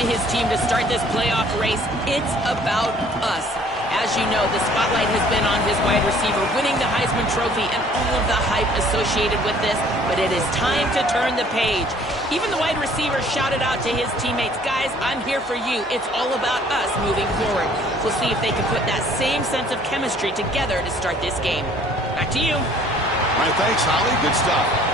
to his team to start this playoff race. It's about us. As you know, the spotlight has been on his wide receiver winning the Heisman Trophy and all of the hype associated with this, but it is time to turn the page. Even the wide receiver shouted out to his teammates, guys, I'm here for you. It's all about us moving forward. We'll see if they can put that same sense of chemistry together to start this game. Back to you. All right, thanks, Holly. Good stuff.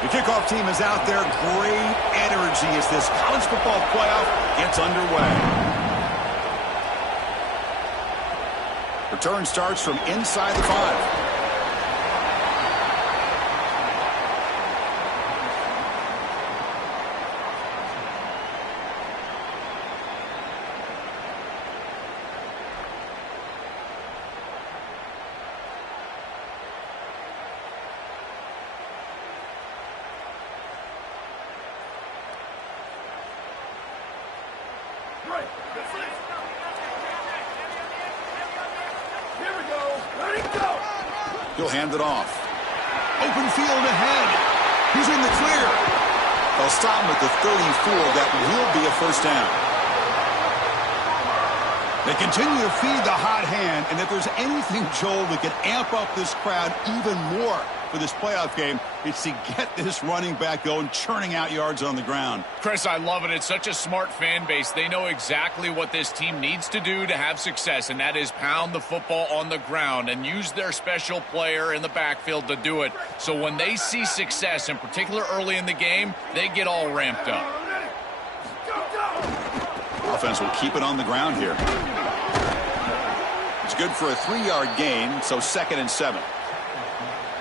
The kickoff team is out there. Great energy as this college football playoff gets underway. Return starts from inside the 5. He'll hand it off. Open field ahead. He's in the clear. They'll stop him at the 34. That will be a first down. They continue to feed the hot hand, and if there's anything, Joel, that can amp up this crowd even more for this playoff game, it's to get this running back going, churning out yards on the ground. Chris, I love it. It's such a smart fan base. They know exactly what this team needs to do to have success, and that is pound the football on the ground and use their special player in the backfield to do it. So when they see success, in particular early in the game, they get all ramped up. Offense will keep it on the ground here. It's good for a 3-yard gain, so 2nd and 7.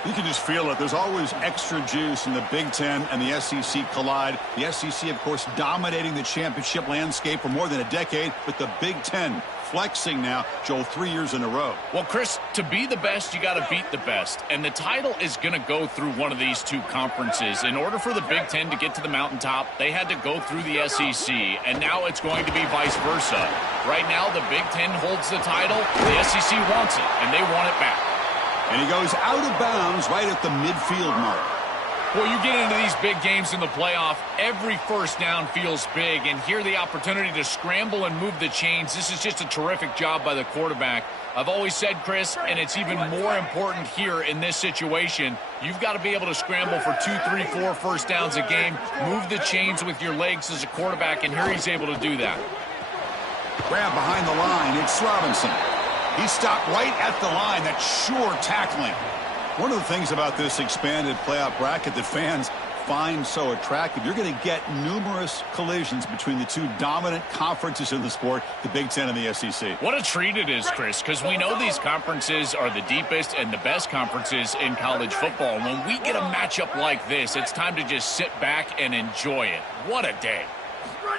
You can just feel it. There's always extra juice in the Big Ten and the SEC collide. The SEC, of course, dominating the championship landscape for more than a decade, but the Big Ten flexing now, Joel, 3 years in a row. Well, Chris, to be the best, you got to beat the best. And the title is going to go through one of these two conferences. In order for the Big Ten to get to the mountaintop, they had to go through the SEC, and now it's going to be vice versa. Right now, the Big Ten holds the title. The SEC wants it, and they want it back. And he goes out of bounds right at the midfield mark. Well, you get into these big games in the playoff, every first down feels big, and here the opportunity to scramble and move the chains. This is just a terrific job by the quarterback. I've always said, Chris, and it's even more important here in this situation, you've got to be able to scramble for 2, 3, 4 first downs a game, move the chains with your legs as a quarterback, and here he's able to do that. Grab behind the line, it's Robinson. He stopped right at the line. That's sure tackling. One of the things about this expanded playoff bracket that fans find so attractive, you're going to get numerous collisions between the two dominant conferences in the sport, the Big Ten and the SEC. What a treat it is, Chris, because we know these conferences are the deepest and the best conferences in college football. And when we get a matchup like this, it's time to just sit back and enjoy it. What a day.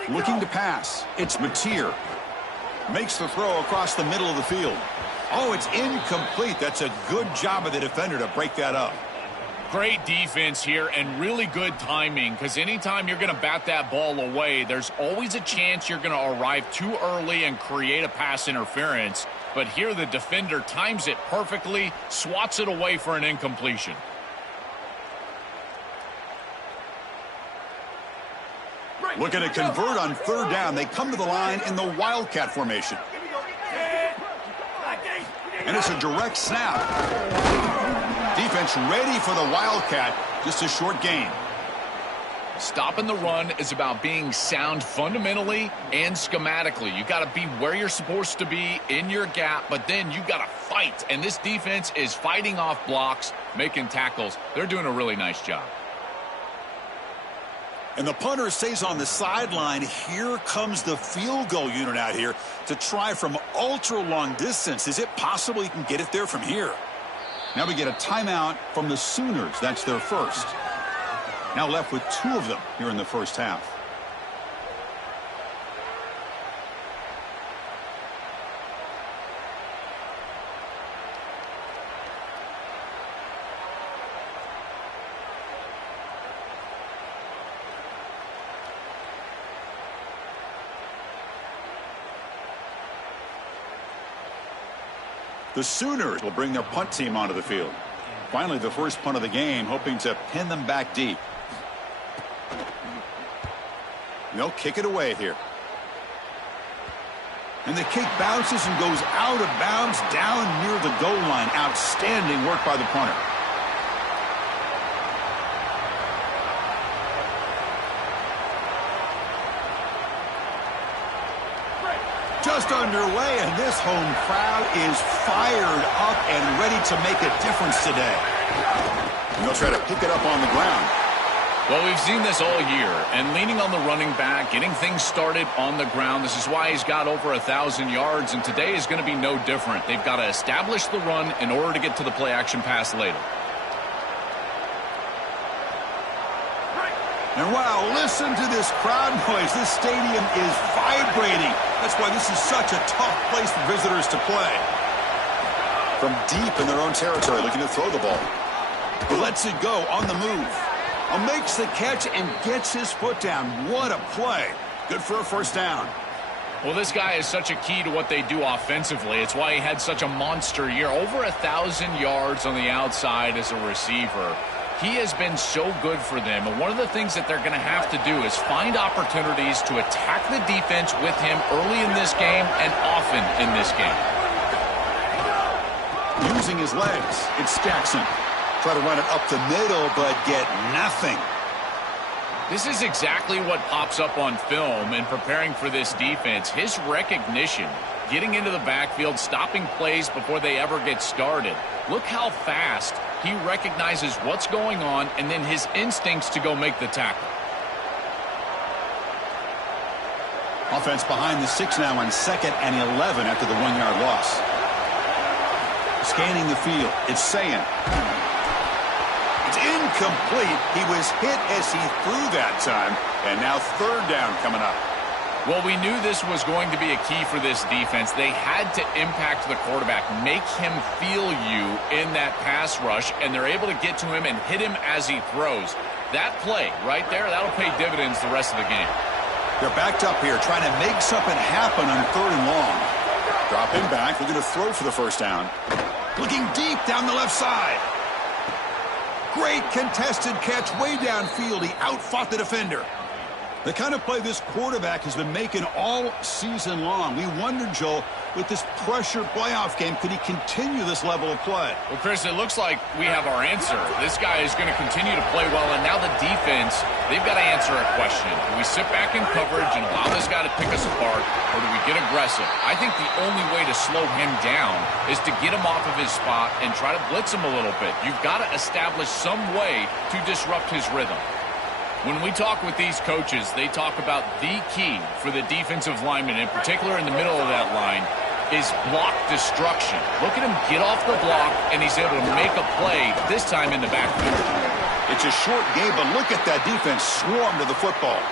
Looking to pass. It's Mateer. Makes the throw across the middle of the field. Oh, it's incomplete. That's a good job of the defender to break that up. Great defense here and really good timing, because anytime you're going to bat that ball away, there's always a chance you're going to arrive too early and create a pass interference. But here the defender times it perfectly, swats it away for an incompletion. Looking to convert on 3rd down. They come to the line in the Wildcat formation. And it's a direct snap. Defense ready for the Wildcat. Just a short gain. Stopping the run is about being sound fundamentally and schematically. You got to be where you're supposed to be in your gap, but then you got to fight. And this defense is fighting off blocks, making tackles. They're doing a really nice job. And the punter stays on the sideline. Here comes the field goal unit out here to try from ultra long distance. Is it possible he can get it there from here? Now we get a timeout from the Sooners. That's their first. Now left with 2 of them here in the first half. The Sooners will bring their punt team onto the field. Finally, the first punt of the game, hoping to pin them back deep. They'll kick it away here. And the kick bounces and goes out of bounds down near the goal line. Outstanding work by the punter. Just underway, and this home crowd is fired up and ready to make a difference today. And they'll try to pick it up on the ground. Well, we've seen this all year, and leaning on the running back, getting things started on the ground. This is why he's got over 1,000 yards, and today is going to be no different. They've got to establish the run in order to get to the play-action pass later. And wow, listen to this crowd noise. This stadium is vibrating. That's why this is such a tough place for visitors to play. From deep in their own territory, looking to throw the ball. Lets it go on the move. Makes the catch and gets his foot down. What a play. Good for a first down. Well, this guy is such a key to what they do offensively. It's why he had such a monster year. Over 1,000 yards on the outside as a receiver. He has been so good for them, and one of the things that they're going to have to do is find opportunities to attack the defense with him early in this game and often in this game. Using his legs, it's Jackson. Try to run it up the middle, but get nothing. This is exactly what pops up on film in preparing for this defense. His recognition, getting into the backfield, stopping plays before they ever get started. Look how fast he recognizes what's going on and then his instincts to go make the tackle. Offense behind the 6 now on 2nd and 11 after the 1-yard loss. Scanning the field, it's Sayan. It's incomplete. He was hit as he threw that time, and now 3rd down coming up. Well, we knew this was going to be a key for this defense. They had to impact the quarterback, make him feel you in that pass rush, and they're able to get to him and hit him as he throws. That play right there, that'll pay dividends the rest of the game. They're backed up here, trying to make something happen on 3rd and long. Drop him back. They're going to throw for the first down. Looking deep down the left side. Great contested catch way downfield. He outfought the defender. The kind of play this quarterback has been making all season long. We wondered, Joel, with this pressure playoff game, could he continue this level of play? Well, Chris, it looks like we have our answer. This guy is going to continue to play well, and now the defense, they've got to answer a question. Do we sit back in coverage and allow this guy to pick us apart, or do we get aggressive? I think the only way to slow him down is to get him off of his spot and try to blitz him a little bit. You've got to establish some way to disrupt his rhythm. When we talk with these coaches, they talk about the key for the defensive lineman, in particular in the middle of that line, is block destruction. Look at him get off the block, and he's able to make a play, this time in the backfield. It's a short game, but look at that defense swarm to the football.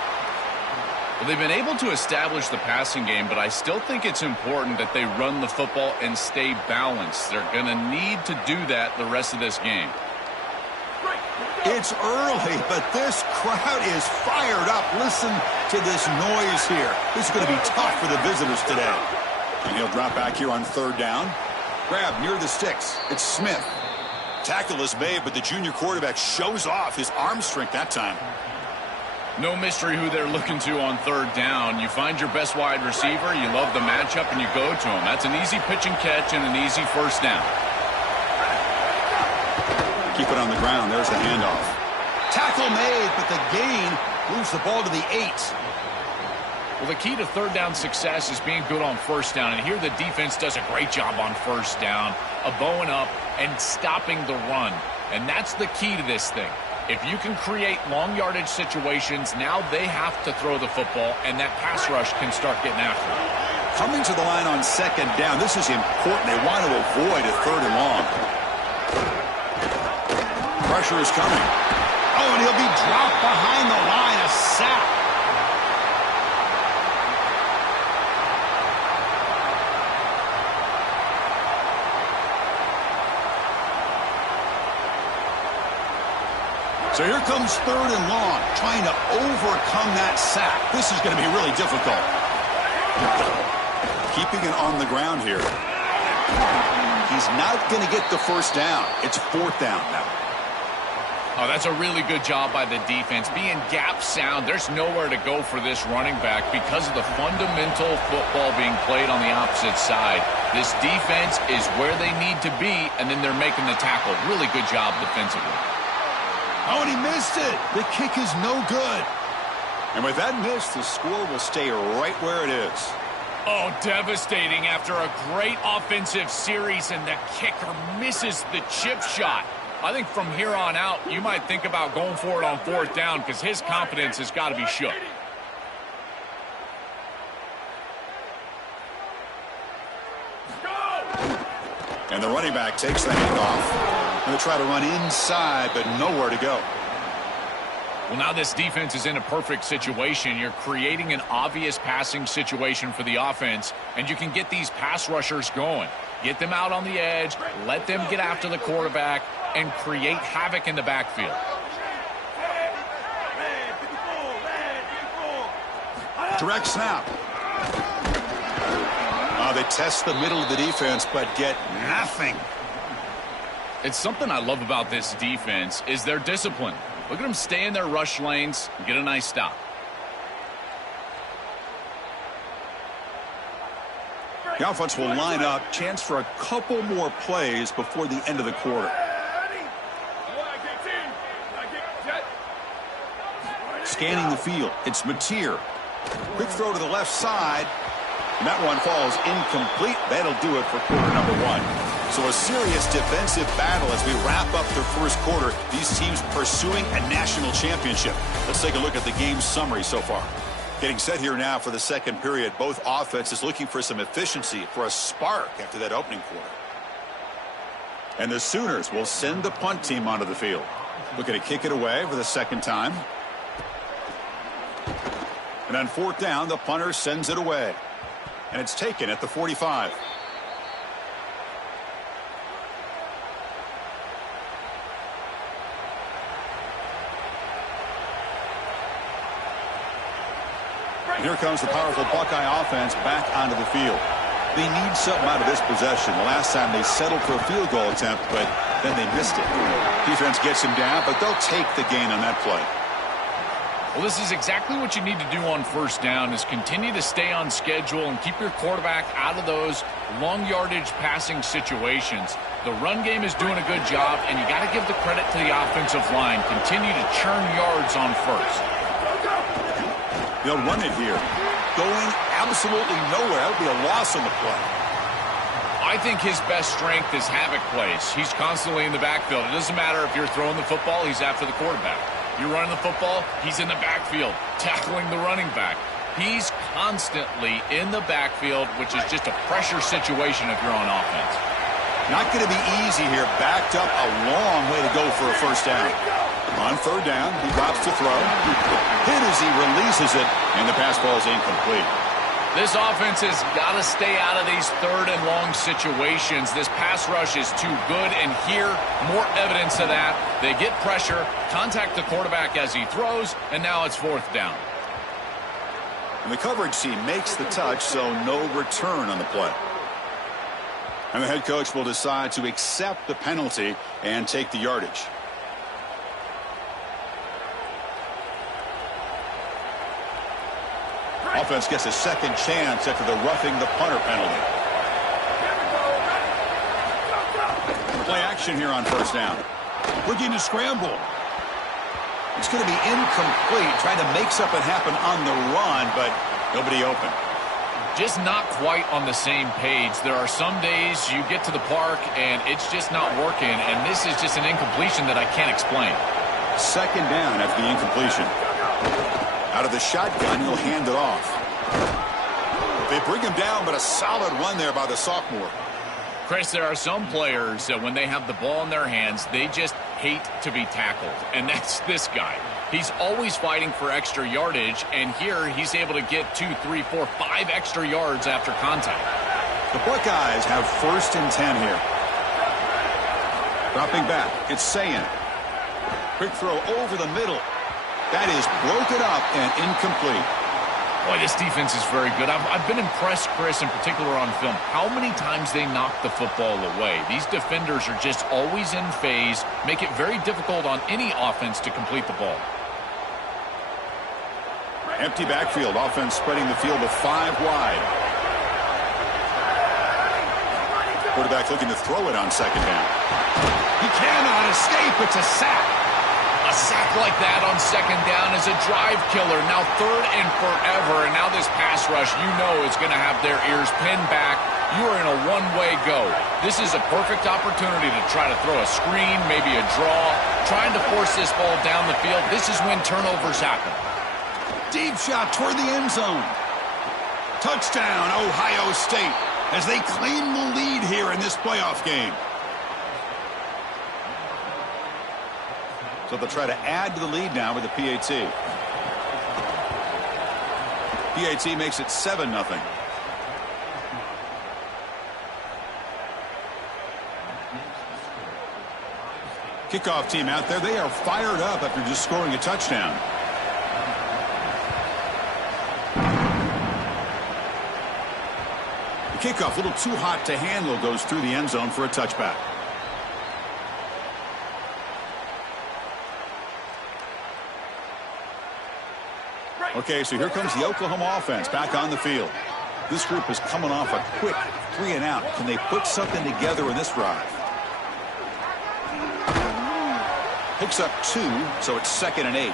Well, they've been able to establish the passing game, but I still think it's important that they run the football and stay balanced. They're going to need to do that the rest of this game. It's early, but this crowd is fired up. Listen to this noise here. This is going to be tough for the visitors today. And he'll drop back here on 3rd down. Grab near the sticks. It's Smith. Tackle is made, but the junior quarterback shows off his arm strength that time. No mystery who they're looking to on 3rd down. You find your best wide receiver, you love the matchup, and you go to him. That's an easy pitch and catch and an easy first down. Keep it on the ground. There's the handoff. Tackle made, but the gain moves the ball to the 8. Well, the key to 3rd down success is being good on 1st down, and here the defense does a great job on 1st down of bowing up and stopping the run, and that's the key to this thing. If you can create long yardage situations, now they have to throw the football, and that pass rush can start getting after it. Coming to the line on 2nd down, this is important. They want to avoid a 3rd and long. Pressure is coming. Oh, and he'll be dropped behind the line. A sack. So here comes 3rd and long, trying to overcome that sack. This is going to be really difficult. Keeping it on the ground here. He's not going to get the first down. It's 4th down now. Oh, that's a really good job by the defense. Being gap sound, there's nowhere to go for this running back because of the fundamental football being played on the opposite side. This defense is where they need to be, and then they're making the tackle. Really good job defensively. Oh, and he missed it. The kick is no good. And with that miss, the score will stay right where it is. Oh, devastating after a great offensive series, and the kicker misses the chip shot. I think from here on out, you might think about going for it on 4th down because his confidence has got to be shook. And the running back takes the handoff. Going to try to run inside, but nowhere to go. Well, now this defense is in a perfect situation. You're creating an obvious passing situation for the offense, and you can get these pass rushers going. Get them out on the edge, let them get after the quarterback, and create havoc in the backfield. Direct snap. They test the middle of the defense, but get nothing. It's something I love about this defense is their discipline. Look at them stay in their rush lanes and get a nice stop. The offense will line up. Chance for a couple more plays before the end of the quarter. Scanning the field. It's Mateer. Quick throw to the left side. And that one falls incomplete. That'll do it for quarter number 1. So a serious defensive battle as we wrap up the first quarter. These teams pursuing a national championship. Let's take a look at the game summary so far. Getting set here now for the second period. Both offenses looking for some efficiency, for a spark after that opening quarter. And the Sooners will send the punt team onto the field. Looking to kick it away for the second time. And on 4th down, the punter sends it away. And it's taken at the 45. And here comes the powerful Buckeye offense back onto the field. They need something out of this possession. The last time they settled for a field goal attempt, but then they missed it. Defense gets him down, but they'll take the gain on that play. Well, this is exactly what you need to do on 1st down is continue to stay on schedule and keep your quarterback out of those long yardage passing situations. The run game is doing a good job, and you got to give the credit to the offensive line. Continue to churn yards on 1st. They'll run it here. Going absolutely nowhere. That would be a loss on the play. I think his best strength is havoc plays. He's constantly in the backfield. It doesn't matter if you're throwing the football, he's after the quarterback. You're running the football, he's in the backfield, tackling the running back. He's constantly in the backfield, which is just a pressure situation if you're on offense. Not going to be easy here. Backed up a long way to go for a 1st down. On 3rd down, he drops to throw. Hit as he releases it, and the pass ball is incomplete. This offense has got to stay out of these 3rd and long situations. This pass rush is too good, and here, more evidence of that. They get pressure, contact the quarterback as he throws, and now it's 4th down. And the coverage team makes the touch, so no return on the play. And the head coach will decide to accept the penalty and take the yardage. Offense gets a second chance after the roughing the punter penalty. Play action here on 1st down. Looking to scramble. It's going to be incomplete. Trying to make something happen on the run, but nobody open. Just not quite on the same page. There are some days you get to the park and it's just not working, and this is just an incompletion that I can't explain. 2nd down after the incompletion. Out of the shotgun, he'll hand it off. They bring him down, but a solid run there by the sophomore. Chris, there are some players that when they have the ball in their hands, they just hate to be tackled. And that's this guy. He's always fighting for extra yardage, and here he's able to get 2, 3, 4, 5 extra yards after contact. The Buckeyes have 1st and 10 here. Dropping back, it's Sayin. Quick throw over the middle. That is broken up and incomplete. Boy, this defense is very good. I've been impressed, Chris, in particular on film, how many times they knock the football away. These defenders are just always in phase, make it very difficult on any offense to complete the ball. Empty backfield. Offense spreading the field to 5 wide. Quarterback looking to throw it on second down. He cannot escape. It's a sack. A sack like that on second down is a drive killer. Now 3rd and forever, and now this pass rush, you know it's going to have their ears pinned back. You are in a one-way go. This is a perfect opportunity to try to throw a screen, maybe a draw, trying to force this ball down the field. This is when turnovers happen. Deep shot toward the end zone. Touchdown, Ohio State, as they claim the lead here in this playoff game. So they'll try to add to the lead now with the PAT. PAT makes it 7-0. Kickoff team out there. They are fired up after just scoring a touchdown. The kickoff, a little too hot to handle, goes through the end zone for a touchback. Okay, so here comes the Oklahoma offense back on the field. This group is coming off a quick 3-and-out. Can they put something together in this drive? Picks up 2, so it's 2nd and 8.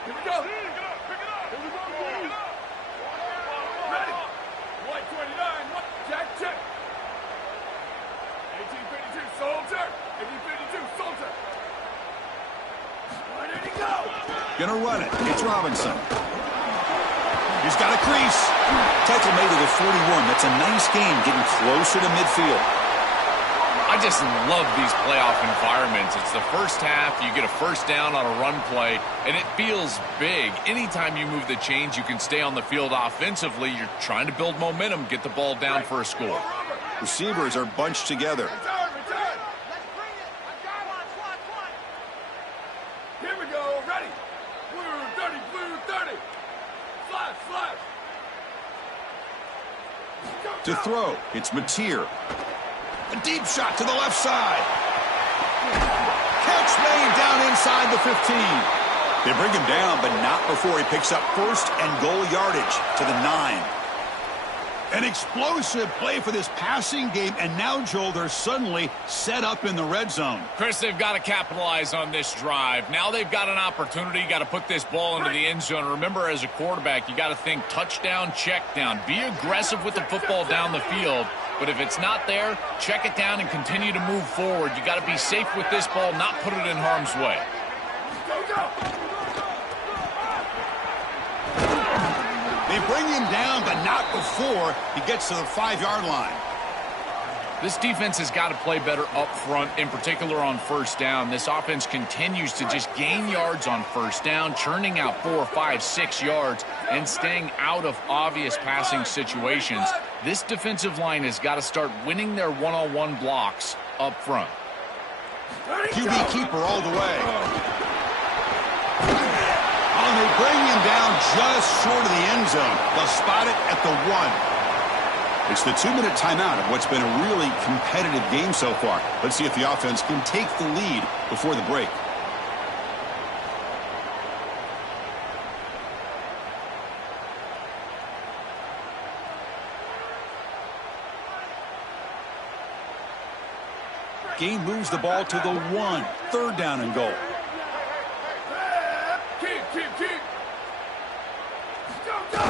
Here we go. Pick it up. Here we go. Pick it up. Ready. White 29. Jack, check. 1852, soldier. 1852, soldier. Where did he go? Gonna run it. It's Robinson. He's got a crease. Tackle made to the 41. That's a nice game, getting closer to midfield. I just love these playoff environments. It's the first half, you get a first down on a run play, and it feels big. Anytime you move the chains, you can stay on the field offensively. You're trying to build momentum, get the ball down for a score. Receivers are bunched together. Return. Let's bring it. Squad. Here we go. Ready. Blue 30. Flash. To throw, it's Mateer. A deep shot to the left side. Catch made down inside the 15. They bring him down, but not before he picks up 1st and goal yardage to the 9. An explosive play for this passing game, and now, Joel, they're suddenly set up in the red zone. Chris, they've got to capitalize on this drive. Now they've got an opportunity. You got to put this ball into the end zone. Remember, as a quarterback, you got to think touchdown, check down. Be aggressive with the football down the field. But if it's not there, check it down and continue to move forward. You got to be safe with this ball, not put it in harm's way. They bring him down, but not before he gets to the 5-yard line. This defense has got to play better up front, in particular on first down. This offense continues to just gain yards on first down, churning out 4, 5, 6 yards, and staying out of obvious passing situations. This defensive line has got to start winning their one-on-one blocks up front. QB keeper all the way. And they bring him down just short of the end zone. They'll spot it at the 1. It's the 2-minute timeout of what's been a really competitive game so far. Let's see if the offense can take the lead before the break. Game moves the ball to the 1. 3rd down and goal. Keep. Go.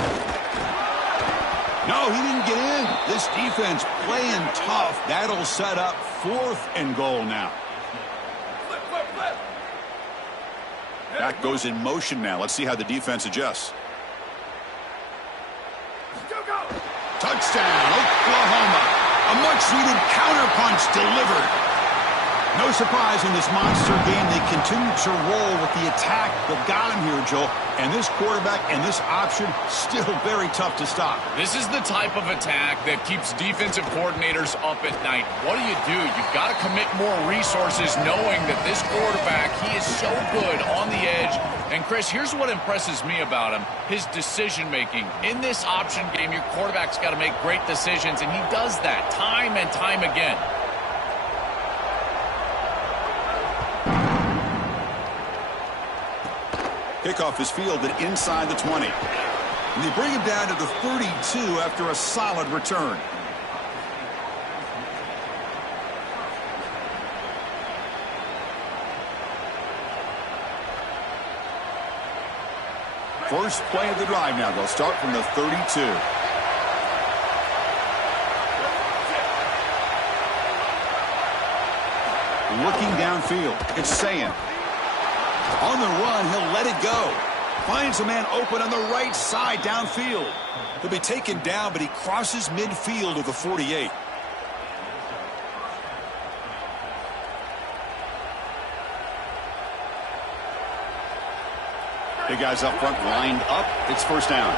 No, he didn't get in. This defense playing tough. That'll set up 4th and goal now. Flip. Back goes in motion now. Let's see how the defense adjusts. Go. Touchdown, Oklahoma. A much-needed counterpunch delivered. No surprise in this monster game, they continue to roll with the attack that got him here, Joel. And this quarterback and this option, still very tough to stop. This is the type of attack that keeps defensive coordinators up at night. What do? You've got to commit more resources knowing that this quarterback, he is so good on the edge. And, Chris, here's what impresses me about him, his decision-making. In this option game, your quarterback's got to make great decisions, and he does that time and time again. Kickoff is fielded inside the 20. And they bring him down to the 32 after a solid return. First play of the drive now. They'll start from the 32. Looking downfield. It's Sayan. On the run, he'll let it go. Finds a man open on the right side downfield. He'll be taken down, but he crosses midfield of the 48. Big guys up front lined up. It's first down.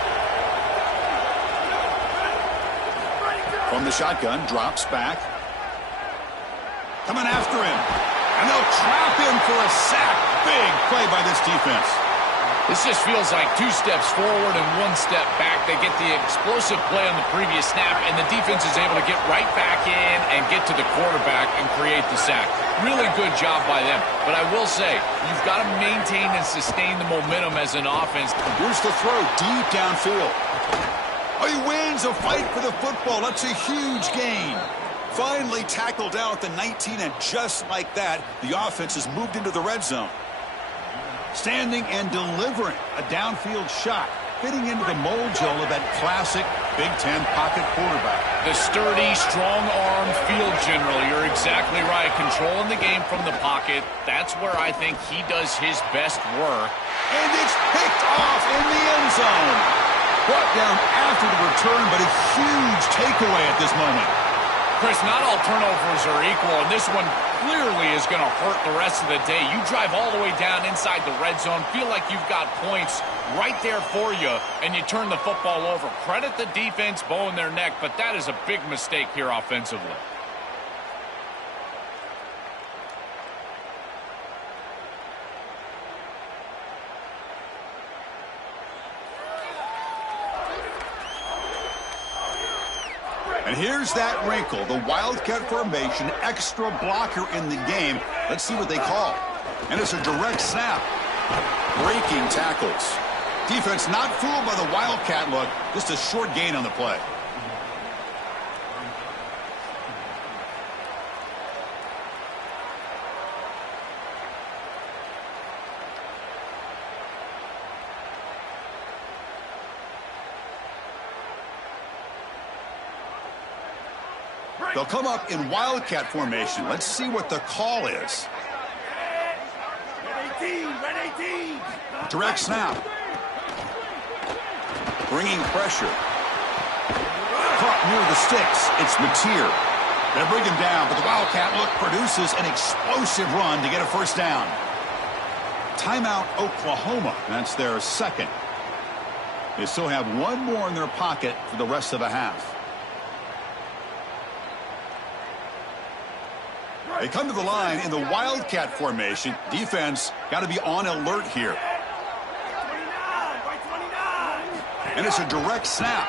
From the shotgun, drops back. Coming after him. And they'll trap him for a sack. Big play by this defense. This just feels like 2 steps forward and 1 step back. They get the explosive play on the previous snap, and the defense is able to get right back in and get to the quarterback and create the sack. Really good job by them. But I will say, you've got to maintain and sustain the momentum as an offense. Here's the throw deep downfield. Oh, he wins a fight for the football. That's a huge gain. Finally tackled out at the 19, and just like that, the offense has moved into the red zone. Standing and delivering a downfield shot, fitting into the mold, Joel, of that classic Big Ten pocket quarterback. The sturdy, strong-armed field general. You're exactly right. Controlling the game from the pocket. That's where I think he does his best work. And it's picked off in the end zone. Brought down after the return, but a huge takeaway at this moment. Chris, not all turnovers are equal, and this one clearly is going to hurt the rest of the day. You drive all the way down inside the red zone, feel like you've got points right there for you, and you turn the football over. Credit the defense, bowing their neck, but that is a big mistake here offensively. And here's that wrinkle, the Wildcat formation, extra blocker in the game. Let's see what they call. And it's a direct snap. Breaking tackles. Defense not fooled by the Wildcat look, just a short gain on the play. They'll come up in Wildcat formation. Let's see what the call is. Direct snap. Bringing pressure. Caught near the sticks. It's Mateer. They bring him down, but the Wildcat look produces an explosive run to get a first down. Timeout, Oklahoma. That's their second. They still have one more in their pocket for the rest of the half. They come to the line in the Wildcat formation. Defense got to be on alert here. And it's a direct snap.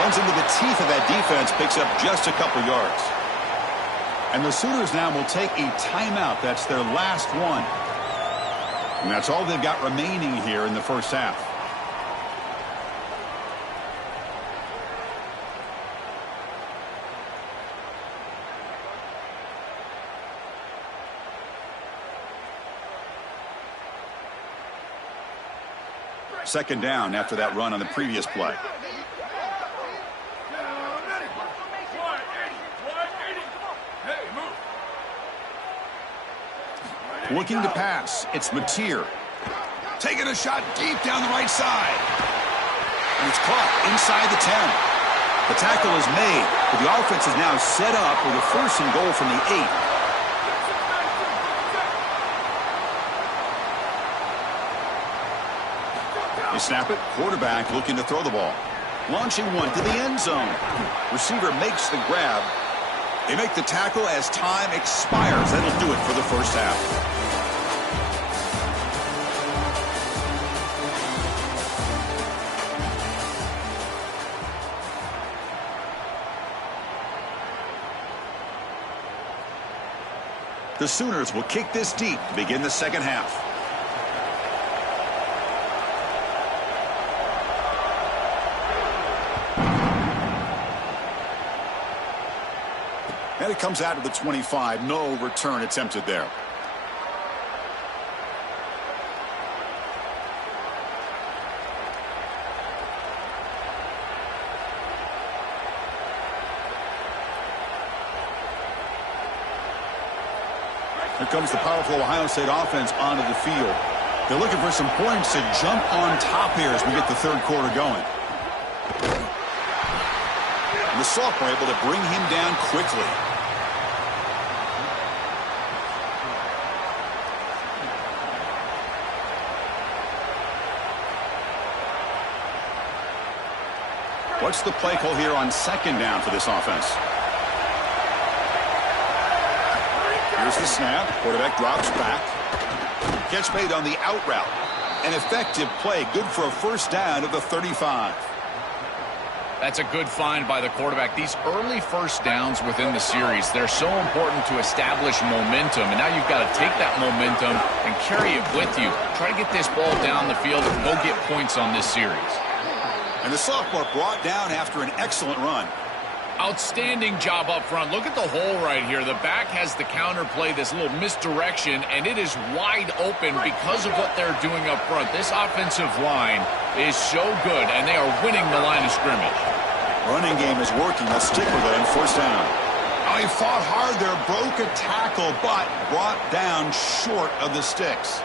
Runs into the teeth of that defense, picks up just a couple yards. And the Sooners now will take a timeout. That's their last one. And that's all they've got remaining here in the first half. Second down after that run on the previous play. Looking to pass. It's Mateer. Taking a shot deep down the right side. And it's caught inside the 10. The tackle is made. But the offense is now set up with a 1st and goal from the 8. They snap it. Quarterback looking to throw the ball. Launching one to the end zone. Receiver makes the grab. They make the tackle as time expires. That'll do it for the first half. The Sooners will kick this deep to begin the second half. And it comes out of the 25. No return attempted there. Here comes the powerful Ohio State offense onto the field. They're looking for some points to jump on top here as we get the third quarter going. And the sophomore able to bring him down quickly. What's the play call here on 2nd down for this offense? Here's the snap. Quarterback drops back. Catch made on the out route. An effective play. Good for a 1st down at the 35. That's a good find by the quarterback. These early 1st downs within the series, they're so important to establish momentum. And now you've got to take that momentum and carry it with you. Try to get this ball down the field and go get points on this series. And the sophomore brought down after an excellent run. Outstanding job up front. Look at the hole right here. The back has the counter play, this little misdirection, and it is wide open because of what they're doing up front. This offensive line is so good, and they are winning the line of scrimmage. Running game is working. Let's stick with it on 1st down. Oh, he fought hard there, broke a tackle, but brought down short of the sticks.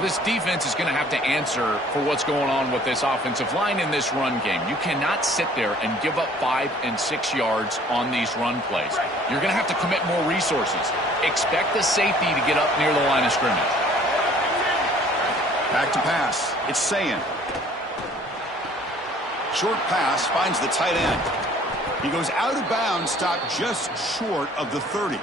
This defense is going to have to answer for what's going on with this offensive line in this run game. You cannot sit there and give up 5 and 6 yards on these run plays. You're going to have to commit more resources. Expect the safety to get up near the line of scrimmage. Back to pass. It's Sayin. Short pass finds the tight end. He goes out of bounds, stopped just short of the 30.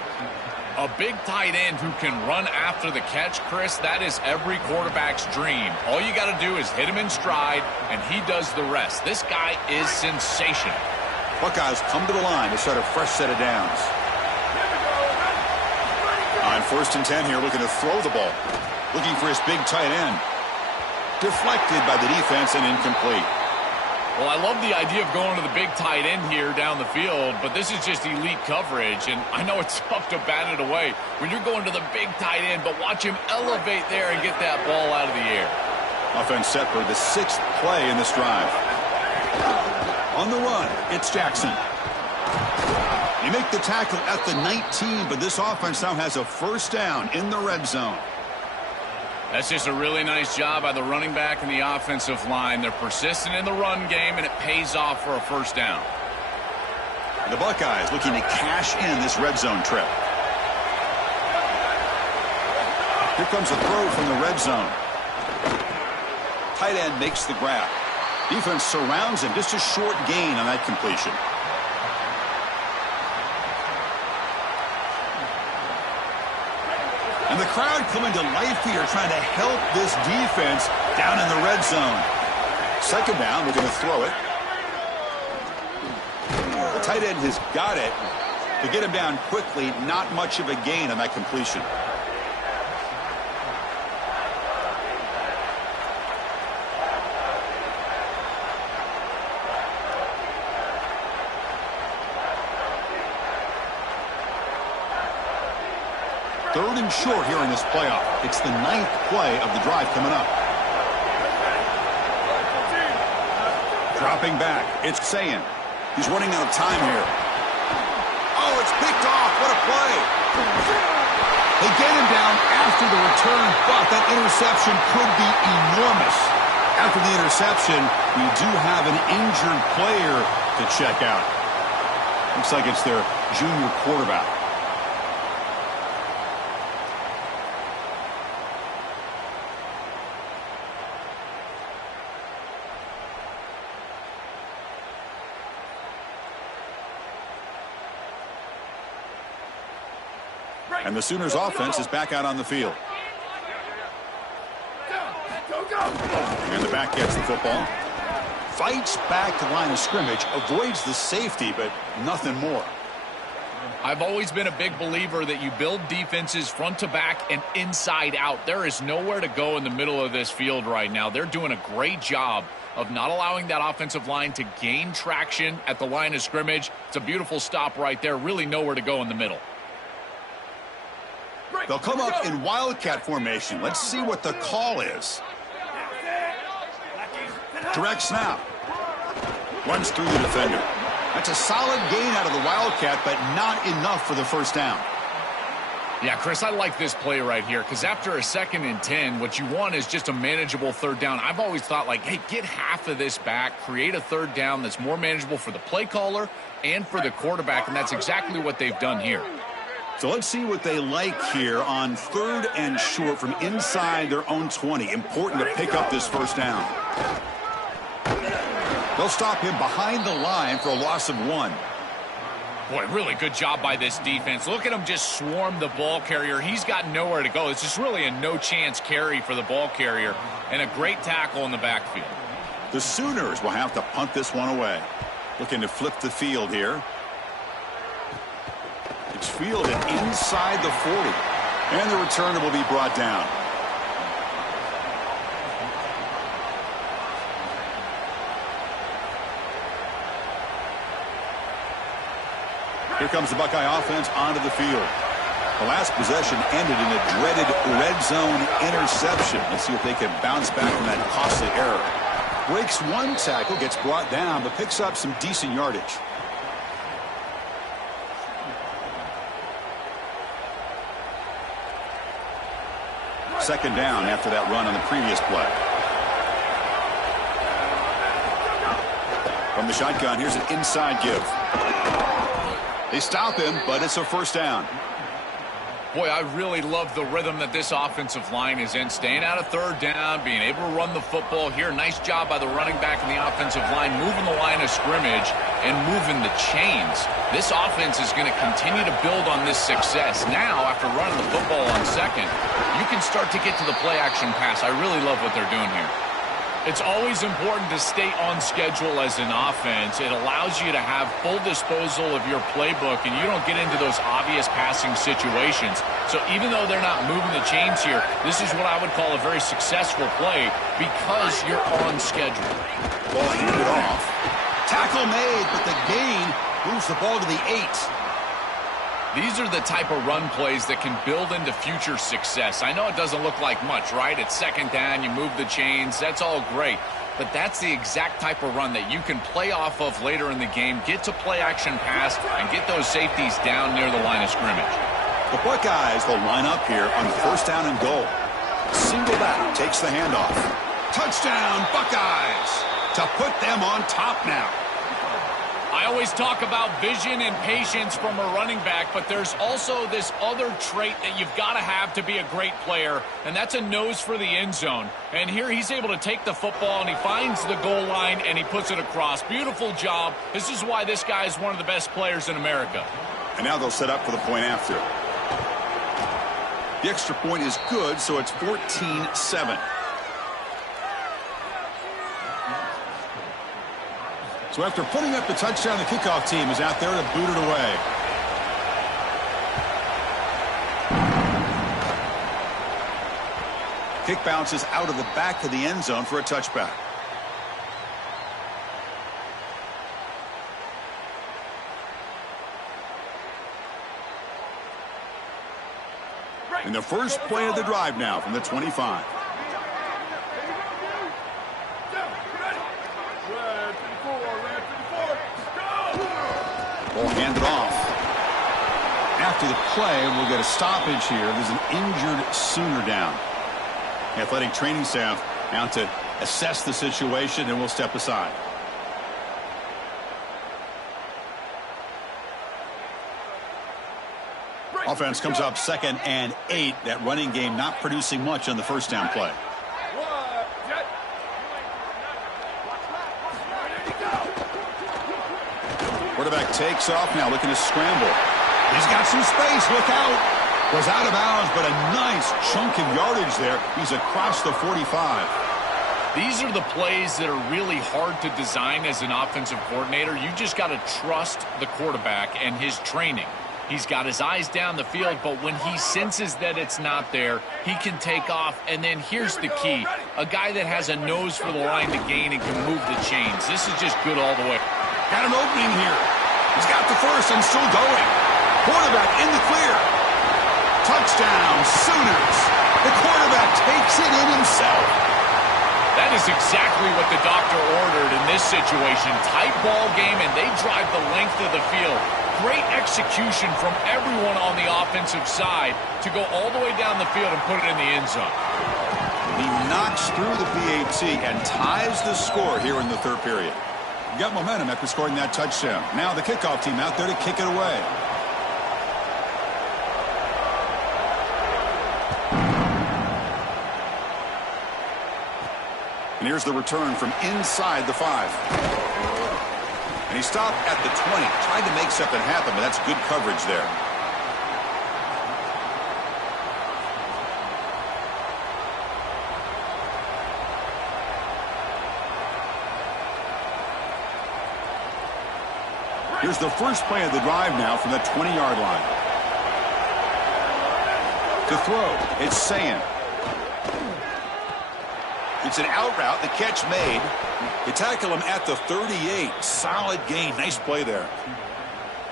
A big tight end who can run after the catch, Chris, that is every quarterback's dream. All you got to do is hit him in stride, and he does the rest. This guy is sensational. Buckeyes come to the line to start a fresh set of downs. On 1st and 10 here, looking to throw the ball. Looking for his big tight end. Deflected by the defense and incomplete. Well, I love the idea of going to the big tight end here down the field, but this is just elite coverage, and I know it's tough to bat it away when you're going to the big tight end, but watch him elevate there and get that ball out of the air. Offense set for the 6th play in this drive. On the run, it's Jackson. They make the tackle at the 19, but this offense now has a 1st down in the red zone. That's just a really nice job by the running back and the offensive line. They're persistent in the run game, and it pays off for a 1st down. The Buckeyes looking to cash in this red zone trip. Here comes a throw from the red zone. Tight end makes the grab. Defense surrounds him. Just a short gain on that completion. And the crowd coming to life here, trying to help this defense down in the red zone. 2nd down, we're going to throw it. The tight end has got it. To get him down quickly, not much of a gain on that completion. Third and short here in this playoff. It's the 9th play of the drive coming up. Dropping back. It's Sayin. He's running out of time here. Oh, it's picked off. What a play. They get him down after the return, but that interception could be enormous. After the interception, we do have an injured player to check out. Looks like it's their junior quarterback. And the Sooners offense is back out on the field. And the back gets the football. Fights back to the line of scrimmage. Avoids the safety, but nothing more. I've always been a big believer that you build defenses front to back and inside out. There is nowhere to go in the middle of this field right now. They're doing a great job of not allowing that offensive line to gain traction at the line of scrimmage. It's a beautiful stop right there. Really nowhere to go in the middle. They'll come up in wildcat formation. Let's see what the call is. Direct snap. Runs through the defender. That's a solid gain out of the wildcat, but not enough for the first down. Yeah, Chris, I like this play right here because after a 2nd and 10, what you want is just a manageable 3rd down. I've always thought, like, hey, get half of this back, create a 3rd down that's more manageable for the play caller and for the quarterback, and that's exactly what they've done here. So let's see what they like here on 3rd and short from inside their own 20. Important to pick up this first down. They'll stop him behind the line for a loss of 1. Boy, really good job by this defense. Look at him just swarm the ball carrier. He's got nowhere to go. It's just really a no-chance carry for the ball carrier and a great tackle in the backfield. The Sooners will have to punt this one away. Looking to flip the field here. It's fielded inside the 40. And the returner will be brought down. Here comes the Buckeye offense onto the field. The last possession ended in a dreaded red zone interception. Let's see if they can bounce back from that costly error. Breaks one tackle, gets brought down, but picks up some decent yardage. Second down after that run on the previous play. From the shotgun, here's an inside give. They stop him, but it's a first down. Boy, I really love the rhythm that this offensive line is in. Staying out of 3rd down, being able to run the football here. Nice job by the running back and the offensive line, moving the line of scrimmage and moving the chains. This offense is going to continue to build on this success. Now, after running the football on 2nd, you can start to get to the play-action pass. I really love what they're doing here. It's always important to stay on schedule as an offense. It allows you to have full disposal of your playbook, and you don't get into those obvious passing situations. So even though they're not moving the chains here, this is what I would call a very successful play because you're on schedule. Ball handed off. Tackle made, but the gain moves the ball to the 8. These are the type of run plays that can build into future success. I know it doesn't look like much, right? It's 2nd down, you move the chains, that's all great. But that's the exact type of run that you can play off of later in the game, get to play action pass, and get those safeties down near the line of scrimmage. The Buckeyes will line up here on 1st down and goal. Single back takes the handoff. Touchdown, Buckeyes! To put them on top now. I always talk about vision and patience from a running back, but there's also this other trait that you've got to have to be a great player, and that's a nose for the end zone. And here he's able to take the football, and he finds the goal line, and he puts it across. Beautiful job. This is why this guy is one of the best players in America. And now they'll set up for the point after. The extra point is good, so it's 14-7. So after putting up the touchdown, the kickoff team is out there to boot it away. Kick bounces out of the back of the end zone for a touchback. And the first play of the drive now from the 25. Ball handed off. After the play, we'll get a stoppage here. There's an injured Sooner down. The athletic training staff now to assess the situation, and we'll step aside. Offense comes up 2nd and 8. That running game not producing much on the first down play. Quarterback takes off now, looking to scramble. He's got some space. Look out. Was out of bounds, but a nice chunk of yardage there. He's across the 45. These are the plays that are really hard to design as an offensive coordinator. You just got to trust the quarterback and his training. He's got his eyes down the field, but when he senses that it's not there, he can take off. And then here's the key. A guy that has a nose for the line to gain and can move the chains. This is just good all the way. Got an opening here. He's got the first and still going. Quarterback in the clear. Touchdown, Sooners. The quarterback takes it in himself. That is exactly what the doctor ordered in this situation. Tight ball game, and they drive the length of the field. Great execution from everyone on the offensive side to go all the way down the field and put it in the end zone. He knocks through the PAT and ties the score here in the third period. Got momentum after scoring that touchdown. Now the kickoff team out there to kick it away. And here's the return from inside the 5. And he stopped at the 20. Tried to make something happen, but that's good coverage there. Here's the first play of the drive now from the 20-yard line. To throw, it's Sayan. It's an out route. The catch made. They tackle him at the 38. Solid gain. Nice play there.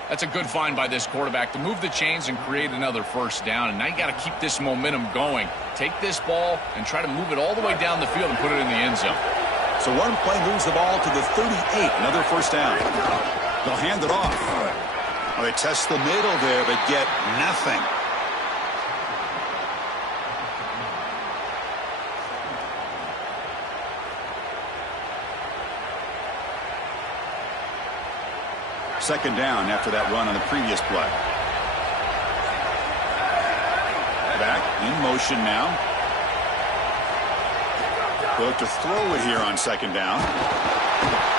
That's a good find by this quarterback to move the chains and create another first down. And now you got to keep this momentum going. Take this ball and try to move it all the way down the field and put it in the end zone. So one play moves the ball to the 38. Another first down. They'll hand it off. Well, they test the middle there, but get nothing. Second down after that run on the previous play. Back in motion now. They'll look to throw it here on second down.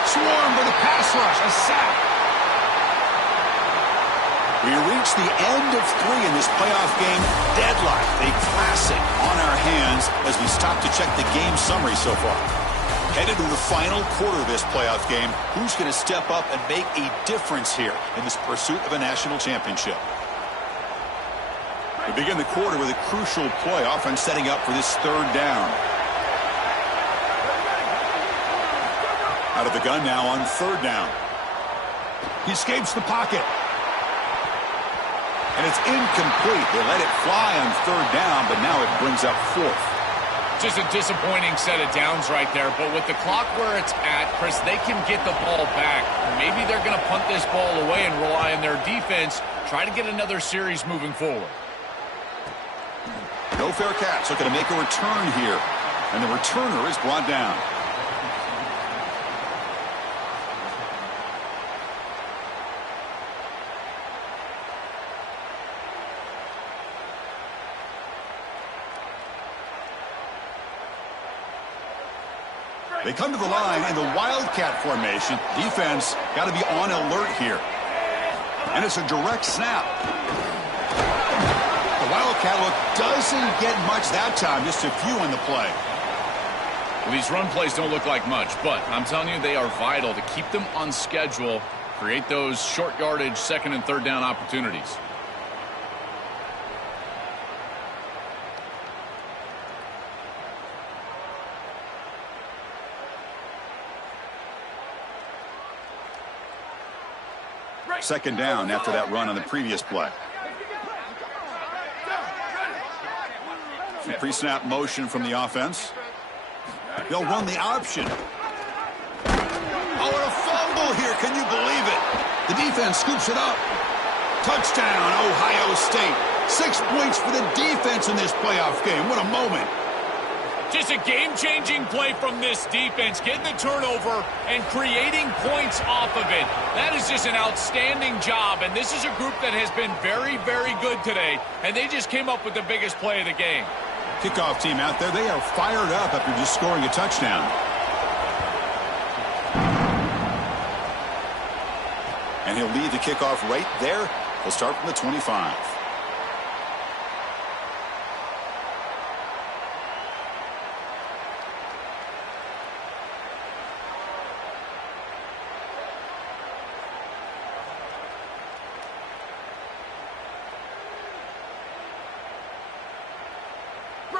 Swarmed with a pass rush, a sack. We reach the end of 3 in this playoff game. Deadlock, a classic on our hands as we stop to check the game summary so far. Headed to the final quarter of this playoff game. Who's going to step up and make a difference here in this pursuit of a national championship? We begin the quarter with a crucial play, offense setting up for this third down. Out of the gun now on third down. He escapes the pocket. And it's incomplete. They let it fly on third down, but now it brings up fourth. Just a disappointing set of downs right there, but with the clock where it's at, Chris, they can get the ball back. Maybe they're going to punt this ball away and rely on their defense, try to get another series moving forward. No fair catch, looking to make a return here, and the returner is brought down. They come to the line in the Wildcat formation. Defense got to be on alert here. And it's a direct snap. The Wildcat look doesn't get much that time, just a few in the play. Well, these run plays don't look like much, but I'm telling you, they are vital to keep them on schedule, create those short yardage second and third down opportunities. Second down after that run on the previous play. Some pre-snap motion from the offense. They'll run the option. Oh, and a fumble here. Can you believe it? The defense scoops it up. Touchdown, Ohio State. 6 points for the defense in this playoff game. What a moment. Just a game-changing play from this defense, getting the turnover and creating points off of it. That is just an outstanding job, and this is a group that has been very, very good today, and they just came up with the biggest play of the game. Kickoff team out there, they are fired up after just scoring a touchdown. And he'll lead the kickoff right there. He'll start from the 25.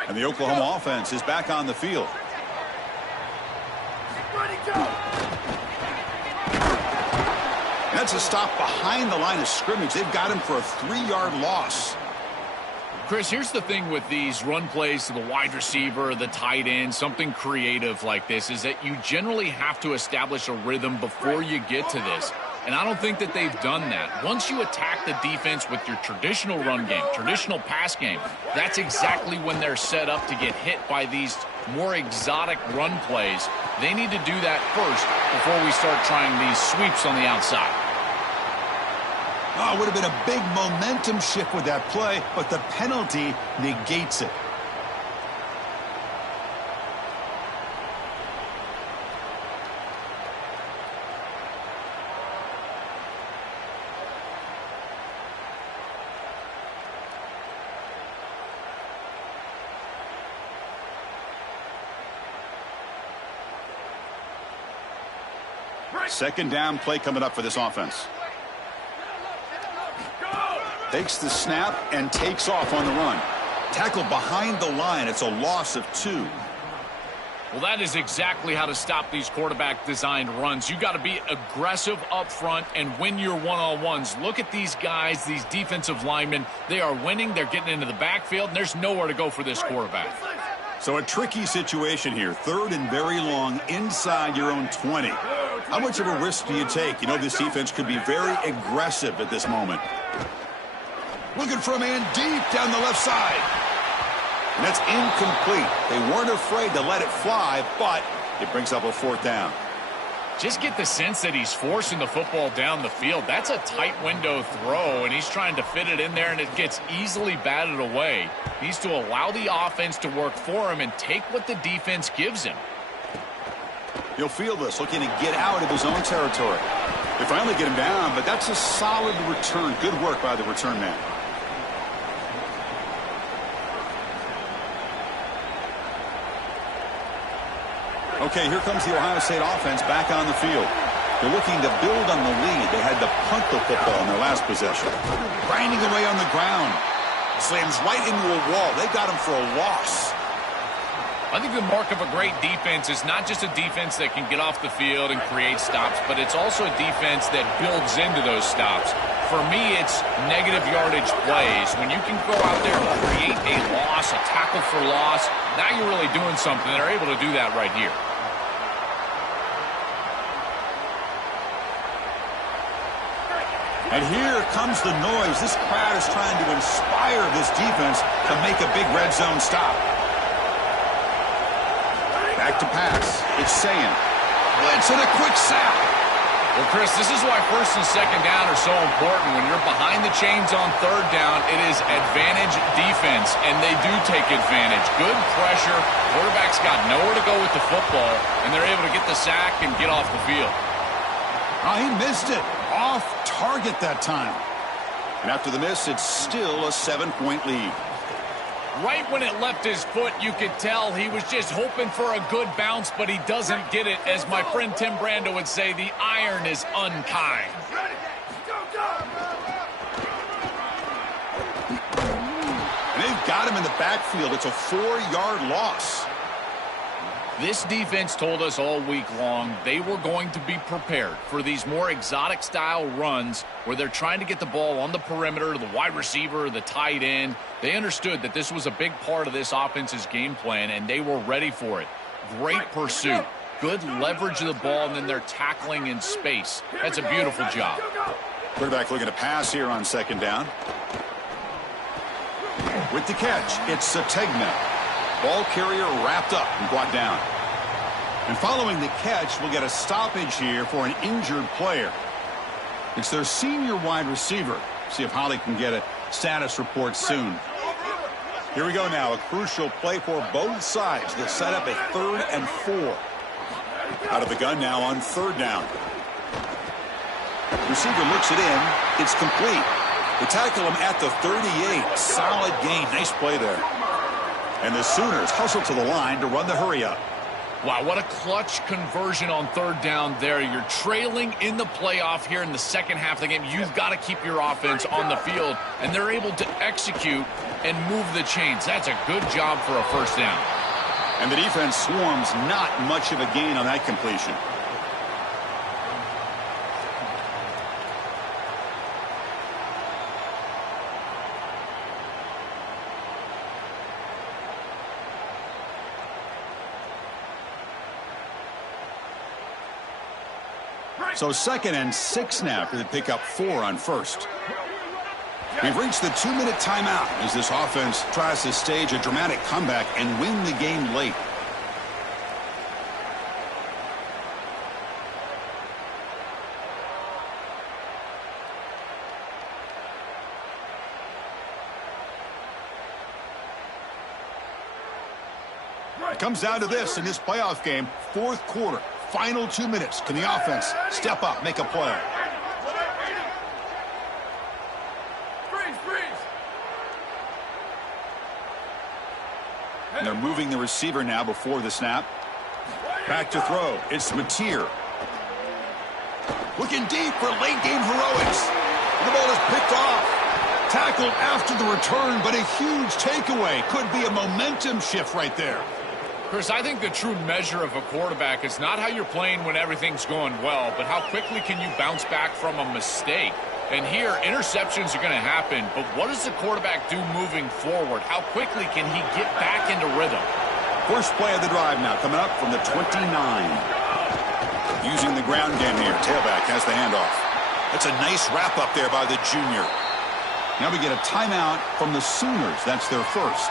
And the Oklahoma offense is back on the field. That's a stop behind the line of scrimmage. They've got him for a 3-yard loss. Chris, here's the thing with these run plays to the wide receiver, the tight end, something creative like this, is that you generally have to establish a rhythm before you get to this. And I don't think that they've done that. Once you attack the defense with your traditional run game, traditional pass game, that's exactly when they're set up to get hit by these more exotic run plays. They need to do that first before we start trying these sweeps on the outside. Oh, it would have been a big momentum shift with that play, but the penalty negates it. Second down play coming up for this offense. Takes the snap and takes off on the run. Tackle behind the line. It's a loss of 2. Well, that is exactly how to stop these quarterback-designed runs. You got to be aggressive up front and win your one-on-ones. Look at these guys, these defensive linemen. They are winning. They're getting into the backfield, and there's nowhere to go for this quarterback. So a tricky situation here. 3rd and very long inside your own 20. How much of a risk do you take? You know this defense could be very aggressive at this moment. Looking for a man deep down the left side. And that's incomplete. They weren't afraid to let it fly, but it brings up a 4th down. Just get the sense that he's forcing the football down the field. That's a tight window throw, and he's trying to fit it in there, and it gets easily batted away. He needs to allow the offense to work for him and take what the defense gives him. He'll feel this, looking to get out of his own territory. They finally get him down, but that's a solid return. Good work by the return man. Okay, here comes the Ohio State offense back on the field. They're looking to build on the lead. They had to punt the football in their last possession. Grinding away on the ground. Slams right into a wall. They got him for a loss. I think the mark of a great defense is not just a defense that can get off the field and create stops, but it's also a defense that builds into those stops. For me, it's negative yardage plays. When you can go out there and create a loss, a tackle for loss, now you're really doing something. They're able to do that right here. And here comes the noise. This crowd is trying to inspire this defense to make a big red zone stop. Back to pass. It's Sayan. Blitz and a quick sack. Well, Chris, this is why 1st and 2nd down are so important. When you're behind the chains on 3rd down, it is advantage defense, and they do take advantage. Good pressure. Quarterback's got nowhere to go with the football, and they're able to get the sack and get off the field. Oh, he missed it. Off target that time. And after the miss, it's still a 7-point lead. Right when it left his foot, you could tell he was just hoping for a good bounce, but he doesn't get it. As my friend Tim Brando would say, the iron is unkind. And they've got him in the backfield. It's a 4-yard loss. This defense told us all week long they were going to be prepared for these more exotic style runs where they're trying to get the ball on the perimeter, the wide receiver, the tight end. They understood that this was a big part of this offense's game plan, and they were ready for it. Great pursuit, good leverage of the ball, and then they're tackling in space. That's a beautiful job. Quarterback looking to pass here on 2nd down. With the catch, it's Sategna. Ball carrier wrapped up and brought down. And following the catch, we'll get a stoppage here for an injured player. It's their senior wide receiver. See if Holly can get a status report soon. Here we go now. A crucial play for both sides. They'll set up a 3rd and 4. Out of the gun now on 3rd down. Receiver looks it in. It's complete. They tackle him at the 38. Solid gain. Nice play there. And the Sooners hustle to the line to run the hurry up. Wow, what a clutch conversion on 3rd down there. You're trailing in the playoff here in the second half of the game. You've got to keep your offense on the field, and they're able to execute and move the chains. That's a good job for a 1st down. And the defense swarms, not much of a gain on that completion. So 2nd and 6 now for the pick up 4 on 1st. We've reached the 2-minute timeout as this offense tries to stage a dramatic comeback and win the game late. It comes down to this in this playoff game, 4th quarter. Final 2 minutes. Can the offense step up, make a play? And they're moving the receiver now before the snap. Back to throw. It's Mateer. Looking deep for late game heroics. The ball is picked off. Tackled after the return, but a huge takeaway. Could be a momentum shift right there. Chris, I think the true measure of a quarterback is not how you're playing when everything's going well, but how quickly can you bounce back from a mistake. And here, interceptions are going to happen, but what does the quarterback do moving forward? How quickly can he get back into rhythm? First play of the drive now, coming up from the 29. Using the ground game here. Tailback has the handoff. That's a nice wrap up there by the junior. Now we get a timeout from the Sooners. That's their first.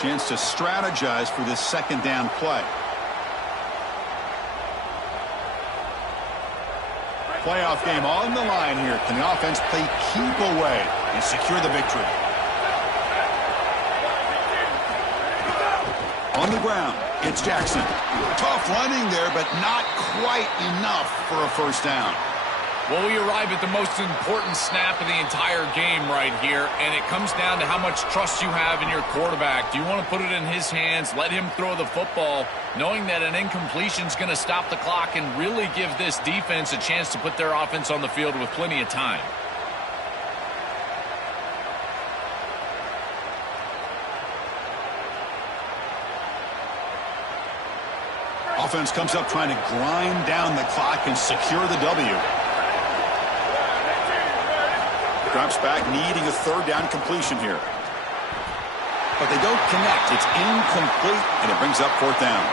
Chance to strategize for this 2nd down play. Playoff game on the line here. Can the offense play keep away and secure the victory? On the ground, it's Jackson. Tough running there, but not quite enough for a 1st down. Well, we arrive at the most important snap of the entire game right here, and it comes down to how much trust you have in your quarterback. Do you want to put it in his hands, let him throw the football, knowing that an incompletion is going to stop the clock and really give this defense a chance to put their offense on the field with plenty of time? Offense comes up trying to grind down the clock and secure the W. Drops back, needing a 3rd down completion here. But they don't connect. It's incomplete, and it brings up 4th down.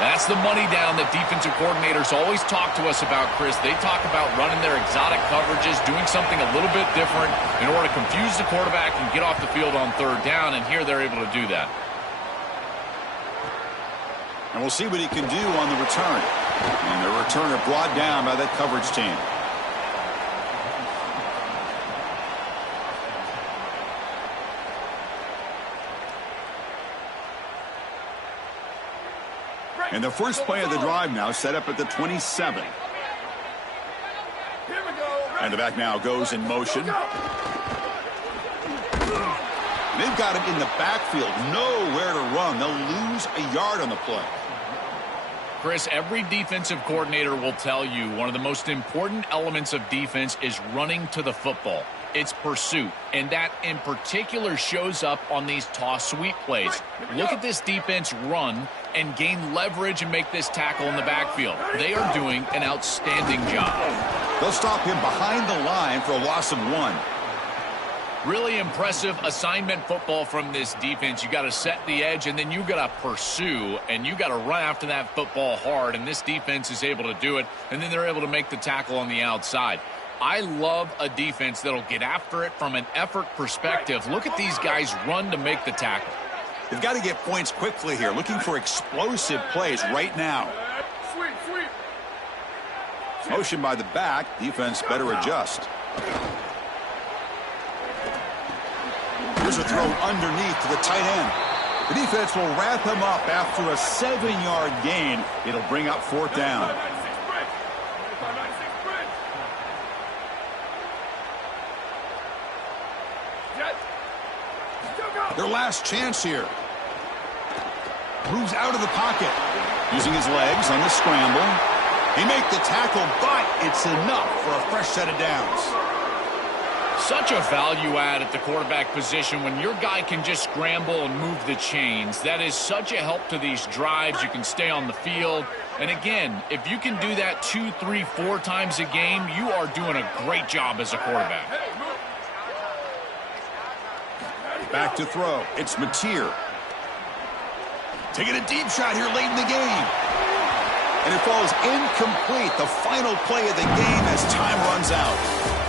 That's the money down that defensive coordinators always talk to us about, Chris. They talk about running their exotic coverages, doing something a little bit different in order to confuse the quarterback and get off the field on 3rd down, and here they're able to do that. And we'll see what he can do on the return. And the returner brought down by that coverage team. And the first play of the drive now set up at the 27. And the back now goes in motion. They've got him in the backfield, nowhere to run. They'll lose a yard on the play. Chris, every defensive coordinator will tell you one of the most important elements of defense is running to the football. It's pursuit, and that in particular shows up on these toss sweep plays. Look at this defense run and gain leverage and make this tackle in the backfield. They are doing an outstanding job. They'll stop him behind the line for a loss of 1. Really impressive assignment football from this defense. You got to set the edge, and then you got to pursue, and you got to run after that football hard, and this defense is able to do it, and then they're able to make the tackle on the outside. I love a defense that'll get after it from an effort perspective. Look at these guys run to make the tackle. They've got to get points quickly here, looking for explosive plays right now. Sweep, sweep. Motion by the back. Defense better adjust. Here's a throw underneath to the tight end. The defense will wrap him up after a 7-yard gain. It'll bring up 4th down. Their last chance here. Moves out of the pocket. Using his legs on the scramble. He make the tackle, but it's enough for a fresh set of downs. Such a value add at the quarterback position when your guy can just scramble and move the chains. That is such a help to these drives. You can stay on the field. And again, if you can do that 2, 3, 4 times a game, you are doing a great job as a quarterback. Back to throw. It's Mateer. Taking a deep shot here late in the game. And it falls incomplete. The final play of the game as time runs out.